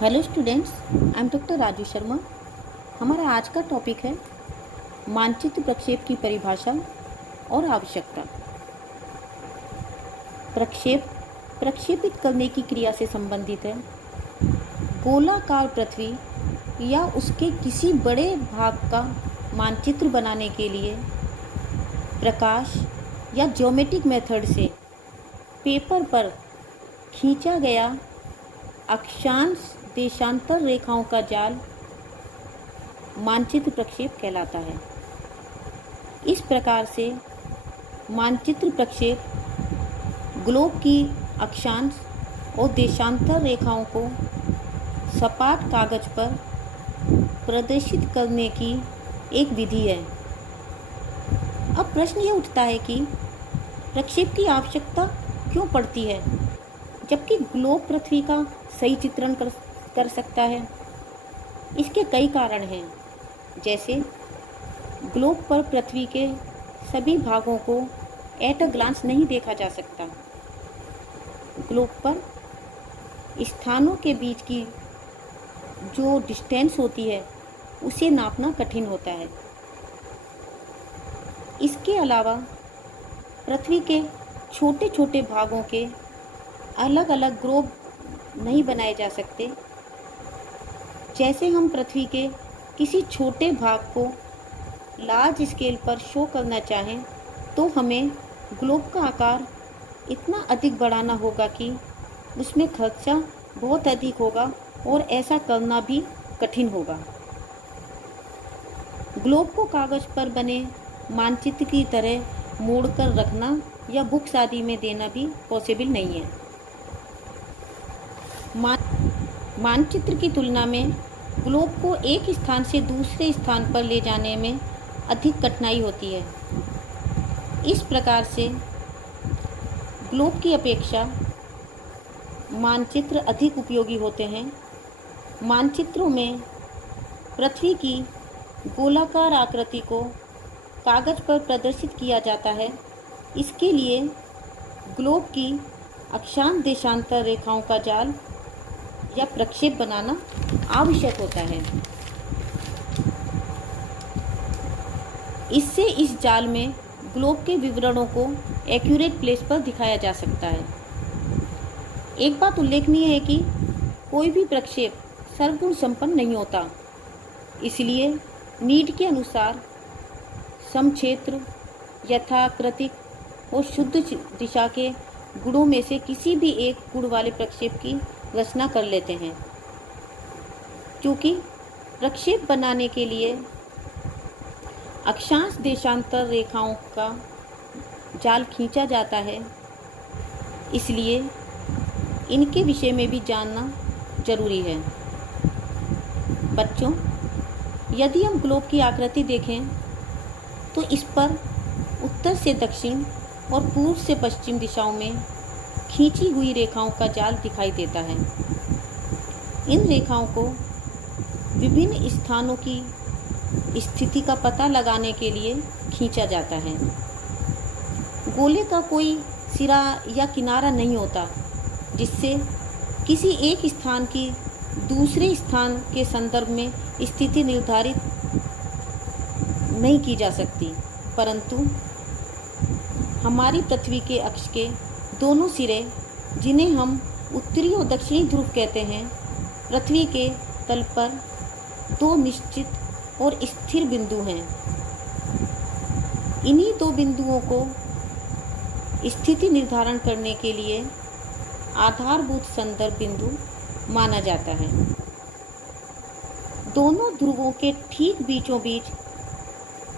Hello students, I am doctor Raju Sharma. हमारा आज का टॉपिक है मानचित्र प्रक्षेप की परिभाषा और आवश्यकता। प्रक्षेपित करने की क्रिया से संबंधित है। गोलाकार पृथ्वी या उसके किसी बड़े भाग का मानचित्र बनाने के लिए प्रकाश या ज्योमेट्रिक मेथड से पेपर पर खींचा गया अक्षांश देशांतर रेखाओं का जाल मानचित्र प्रक्षेप कहलाता है। इस प्रकार से मानचित्र प्रक्षेप ग्लोब की अक्षांश और देशांतर रेखाओं को सपाट कागज पर प्रदर्शित करने की एक विधि है। अब प्रश्न ये उठता है कि प्रक्षेप की आवश्यकता क्यों पड़ती है, जबकि ग्लोब पृथ्वी का सही चित्रण कर सकता है। इसके कई कारण हैं, जैसे ग्लोब पर पृथ्वी के सभी भागों को एट अ ग्लांस नहीं देखा जा सकता। ग्लोब पर स्थानों के बीच की जो डिस्टेंस होती है उसे नापना कठिन होता है। इसके अलावा पृथ्वी के छोटे छोटे भागों के अलग अलग ग्लोब नहीं बनाए जा सकते। जैसे हम पृथ्वी के किसी छोटे भाग को लार्ज स्केल पर शो करना चाहें तो हमें ग्लोब का आकार इतना अधिक बढ़ाना होगा कि उसमें खर्चा बहुत अधिक होगा और ऐसा करना भी कठिन होगा। ग्लोब को कागज पर बने मानचित्र की तरह मोड़कर रखना या बुक्स आदि में देना भी पॉसिबल नहीं है। मानचित्र की तुलना में ग्लोब को एक स्थान से दूसरे स्थान पर ले जाने में अधिक कठिनाई होती है। इस प्रकार से ग्लोब की अपेक्षा मानचित्र अधिक उपयोगी होते हैं। मानचित्रों में पृथ्वी की गोलाकार आकृति को कागज पर प्रदर्शित किया जाता है। इसके लिए ग्लोब की अक्षांश देशांतर रेखाओं का जाल या प्रक्षेप बनाना आवश्यक होता है। इससे इस जाल में ग्लोब के विवरणों को एक्यूरेट प्लेस पर दिखाया जा सकता है। एक बात उल्लेखनीय है कि कोई भी प्रक्षेप सर्वगुण संपन्न नहीं होता, इसलिए नीड के अनुसार समक्षेत्र, यथाकृतिक और शुद्ध दिशा के गुणों में से किसी भी एक गुण वाले प्रक्षेप की रचना कर लेते हैं। क्योंकि प्रक्षेप बनाने के लिए अक्षांश देशांतर रेखाओं का जाल खींचा जाता है, इसलिए इनके विषय में भी जानना जरूरी है। बच्चों, यदि हम ग्लोब की आकृति देखें तो इस पर उत्तर से दक्षिण और पूर्व से पश्चिम दिशाओं में खींची हुई रेखाओं का जाल दिखाई देता है। इन रेखाओं को विभिन्न स्थानों की स्थिति का पता लगाने के लिए खींचा जाता है। गोले का कोई सिरा या किनारा नहीं होता, जिससे किसी एक स्थान की दूसरे स्थान के संदर्भ में स्थिति निर्धारित नहीं की जा सकती, परंतु हमारी पृथ्वी के अक्ष के दोनों सिरे, जिन्हें हम उत्तरी और दक्षिणी ध्रुव कहते हैं, पृथ्वी के तल पर दो निश्चित और स्थिर बिंदु हैं। इन्हीं दो बिंदुओं को स्थिति निर्धारण करने के लिए आधारभूत संदर्भ बिंदु माना जाता है। दोनों ध्रुवों के ठीक बीचों बीच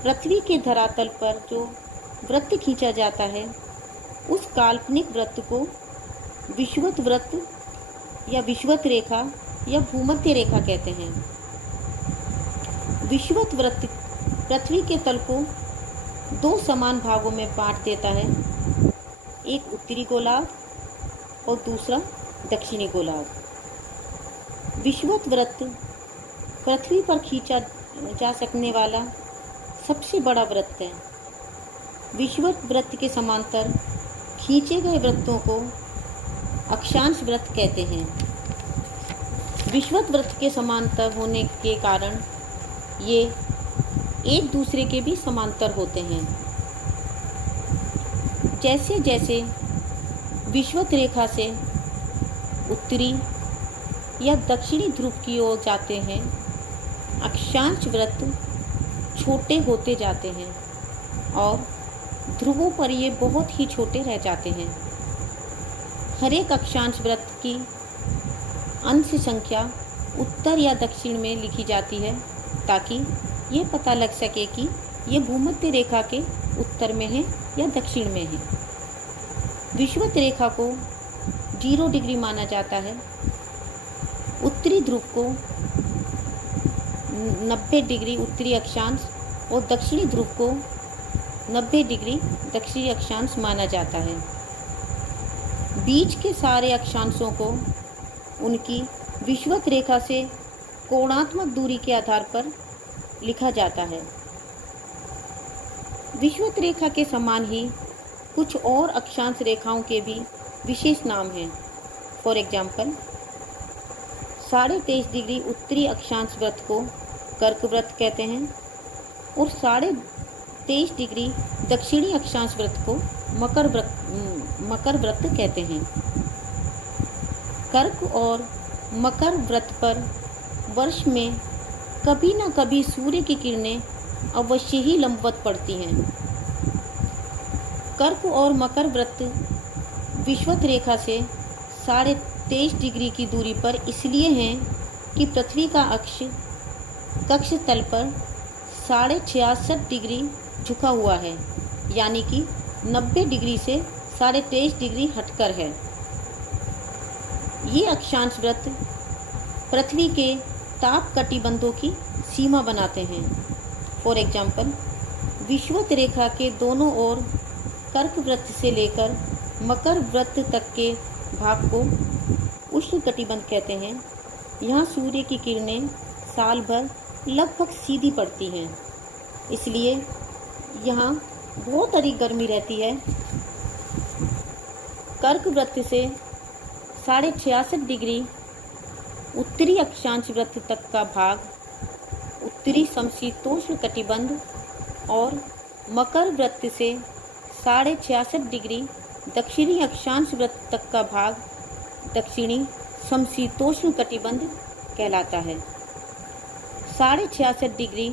पृथ्वी के धरातल पर जो वृत्त खींचा जाता है, उस काल्पनिक वृत्त को विषुवत वृत्त या विषुवत रेखा या भूमध्य रेखा कहते हैं। विषुवत वृत्त पृथ्वी के तल को दो समान भागों में बांट देता है, एक उत्तरी गोलार्ध और दूसरा दक्षिणी गोलार्ध। विषुवत वृत्त पृथ्वी पर खींचा जा सकने वाला सबसे बड़ा वृत्त है। विषुवत वृत्त के समांतर खींचे गए वृत्तों को अक्षांश वृत्त कहते हैं। विषुवत वृत्त के समांतर होने के कारण ये एक दूसरे के भी समांतर होते हैं। जैसे जैसे विषुवत रेखा से उत्तरी या दक्षिणी ध्रुव की ओर जाते हैं, अक्षांश वृत्त छोटे होते जाते हैं और ध्रुवों पर ये बहुत ही छोटे रह जाते हैं। हर एक अक्षांश वृत्त की अंश संख्या उत्तर या दक्षिण में लिखी जाती है ताकि ये पता लग सके कि ये भूमध्य रेखा के उत्तर में है या दक्षिण में है। विषुवत रेखा को 0 डिग्री माना जाता है। उत्तरी ध्रुव को 90 डिग्री उत्तरी अक्षांश और दक्षिणी ध्रुव को 90 डिग्री दक्षिणी अक्षांश माना जाता है। बीच के सारे अक्षांशों को उनकी विषुवत रेखा से कोणात्मक दूरी के आधार पर लिखा जाता है। विषुवत रेखा के समान ही कुछ और अक्षांश रेखाओं के भी विशेष नाम हैं। फॉर एग्जाम्पल 23.5 डिग्री उत्तरी अक्षांश वृत्त को कर्क वृत्त कहते हैं और 23.5 डिग्री दक्षिणी अक्षांश वृत्त को मकर वृत्त कहते हैं। कर्क और मकर वृत्त पर वर्ष में कभी न कभी सूर्य की किरणें अवश्य ही लंबवत पड़ती हैं। कर्क और मकर वृत्त विषुवत रेखा से 23.5 डिग्री की दूरी पर इसलिए हैं कि पृथ्वी का अक्ष कक्ष तल पर 66.5 डिग्री झुका हुआ है, यानी कि 90 डिग्री से 23.5 डिग्री हटकर है। ये अक्षांश वृत्त पृथ्वी के ताप कटिबंधों की सीमा बनाते हैं। फॉर एग्जाम्पल विषुवत रेखा के दोनों ओर कर्क वृत्त से लेकर मकर वृत्त तक के भाग को उष्ण कटिबंध कहते हैं। यहाँ सूर्य की किरणें साल भर लगभग सीधी पड़ती हैं, इसलिए यहाँ बहुत अधिक गर्मी रहती है। कर्क वृत्त से 66.5 डिग्री उत्तरी अक्षांश वृत्त तक का भाग उत्तरी समशीतोष्ण कटिबंध और मकर वृत्त से 66.5 डिग्री दक्षिणी अक्षांश वृत्त तक का भाग दक्षिणी समशीतोष्ण कटिबंध कहलाता है। 66.5 डिग्री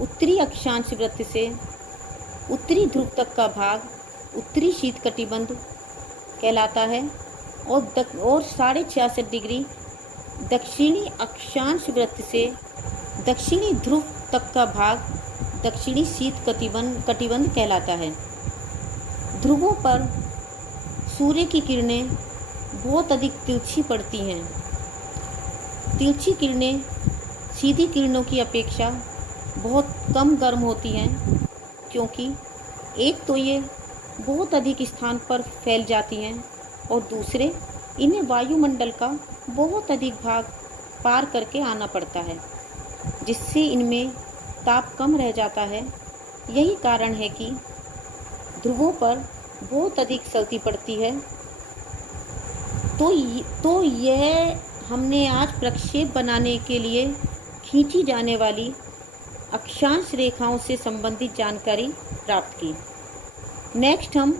उत्तरी अक्षांश वृत्त से उत्तरी ध्रुव तक का भाग उत्तरी शीत कटिबंध कहलाता है और 66.5 डिग्री दक्षिणी अक्षांश वृत्त से दक्षिणी ध्रुव तक का भाग दक्षिणी शीत कटिबंध कहलाता है। ध्रुवों पर सूर्य की किरणें बहुत अधिक तिरछी पड़ती हैं। तिरछी किरणें सीधी किरणों की अपेक्षा बहुत कम गर्म होती हैं, क्योंकि एक तो ये बहुत अधिक स्थान पर फैल जाती हैं और दूसरे इन्हें वायुमंडल का बहुत अधिक भाग पार करके आना पड़ता है, जिससे इनमें ताप कम रह जाता है। यही कारण है कि ध्रुवों पर बहुत अधिक सर्दी पड़ती है। तो यह हमने आज प्रक्षेप बनाने के लिए खींची जाने वाली अक्षांश रेखाओं से संबंधित जानकारी प्राप्त की। नेक्स्ट हम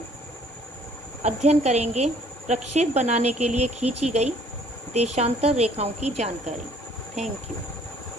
अध्ययन करेंगे प्रक्षेप बनाने के लिए खींची गई देशांतर रेखाओं की जानकारी। Thank you.